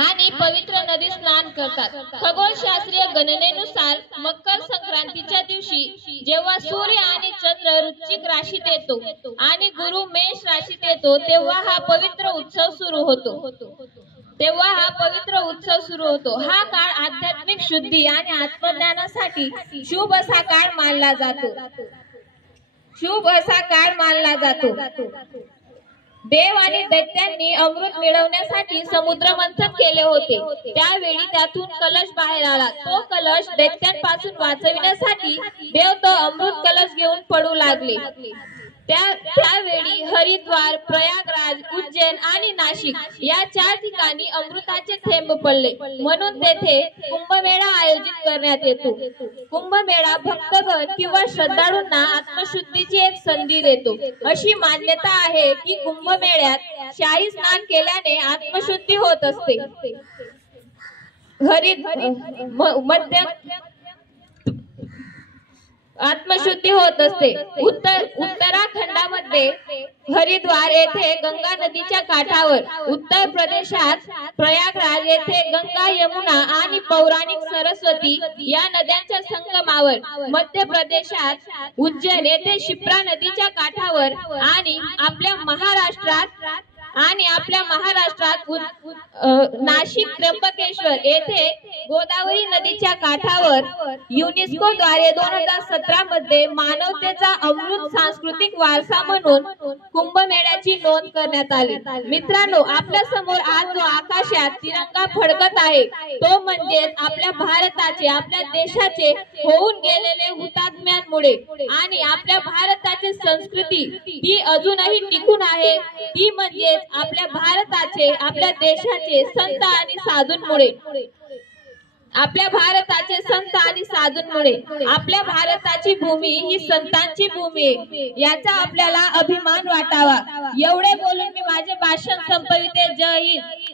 आणि पवित्र नदी स्नान करतात। खगोलशास्त्रीय गणनेनुसार मकर संक्रांतीच्या दिवशी जेव्हा सूर्य आणि चंद्र वृश्चिक राशीत येतो आणि गुरु मेष राशीत येतो तेव्हा हा पवित्र उत्सव सुरू होतो। हा काळ आध्यात्मिक शुद्धी आणि आत्मज्ञानासाठी शुभ असा काळ मानला जातो। देव आणि दैत्यांनी अमृत मिळवण्यासाठी समुद्र मंथन केले होते। त्यावेळी त्यातून कलश बाहेर आला। तो कलश दैत्यांपासून वाचविण्यासाठी देव तो अमृत कलश घेऊन पडू लागले। त्यावेळी हरिद्वार, प्रयागराज, उज्जैन आणि नाशिक या 4 ठिकाणी अमृताचे थेंब पडले, म्हणून तेथे कुंभमेळा आयोजित करण्यात येतो। कुंभमेळा भक्तगण किंवा श्रद्धाळूंना आत्मशुद्धीची एक संधी देतो। अशी मान्यता आहे की कुंभमेळ्यात शाही स्नान केल्याने आत्मशुद्धी होत असते। उत्तराखंडामध्ये हरिद्वार येथे गंगा नदीच्या काठावर, उत्तर प्रदेशात प्रयागराज येथे गंगा, यमुना आणि पौराणिक सरस्वती या नद्यांच्या संगमावर, मध्य प्रदेशात उज्जैन येथे शिप्रा नदीच्या काठावर आणि आपल्या महाराष्ट्रात नाशिक त्र्यंबकेश्वर येथे गोदावरी नदीच्या काठावर युनेस्को द्वारे 2017 मध्ये मानवतेचा अमृत सांस्कृतिक वारसा म्हणून कुंभमेळ्याची नोंद करण्यात आली। मित्रांनो, आपल्या समोर आज जो आकाशात तिरंगा फडकत आहे तो म्हणजे आपल्या भारताचे, आपल्या देशाचे होऊन गेलेले हुतात्म्यांमुळे आणि आपल्या भारताची संस्कृती ही अजूनही टिकून आहे। ती म्हणजे आपल्या भारताचे, आपल्या देशाचे संत आणि साधूंमुळे। आपल्या भारताची भूमी ही संतांची भूमी आहे, याचा आपल्याला अभिमान वाटावा। एवढे बोलून मी माझे भाषण संपविते। जय हिंद।